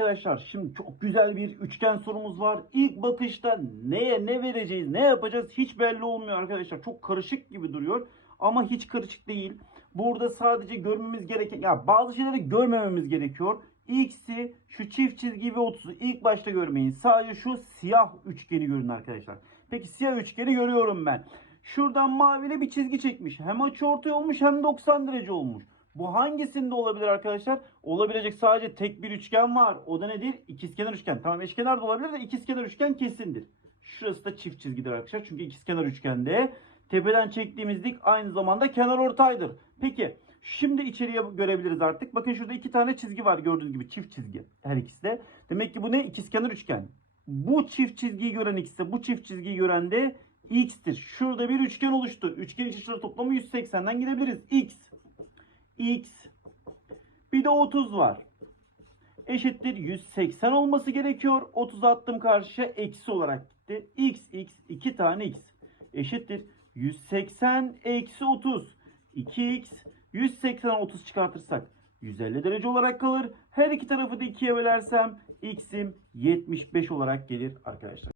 arkadaşlar şimdi çok güzel bir üçgen sorumuz var. İlk bakışta neye ne vereceğiz ne yapacağız hiç belli olmuyor arkadaşlar. Çok karışık gibi duruyor ama hiç karışık değil. Burada sadece görmemiz gereken ya bazı şeyleri görmememiz gerekiyor. X'i şu çift çizgi ve 30'u ilk başta görmeyin. Sadece şu siyah üçgeni görün arkadaşlar. Peki siyah üçgeni görüyorum ben. Şuradan maviyle bir çizgi çekmiş. Hem açıortay olmuş hem 90 derece olmuş. Bu hangisinde olabilir arkadaşlar? Olabilecek sadece tek bir üçgen var. O da nedir? İkizkenar üçgen. Tamam eşkenar da olabilir de ikizkenar üçgen kesindir. Şurası da çift çizgidir arkadaşlar. Çünkü ikizkenar üçgende tepeden çektiğimiz dik aynı zamanda kenar ortaydır. Peki şimdi içeriye görebiliriz artık. Bakın şurada iki tane çizgi var gördüğünüz gibi çift çizgi. Her ikisi de. Demek ki bu ne? İkizkenar üçgen. Bu çift çizgiyi gören ise bu çift çizgiyi gören de x'tir. Şurada bir üçgen oluştu. Üçgen iç toplamı 180'den gidebiliriz. x x bir de 30 var. Eşittir 180 olması gerekiyor. 30 attım karşıya eksi olarak gitti. x x 2 tane x eşittir 180 eksi 30. 2x 180 30 çıkartırsak 150 derece olarak kalır. Her iki tarafı da 2'ye bölersem x'im 75 olarak gelir arkadaşlar.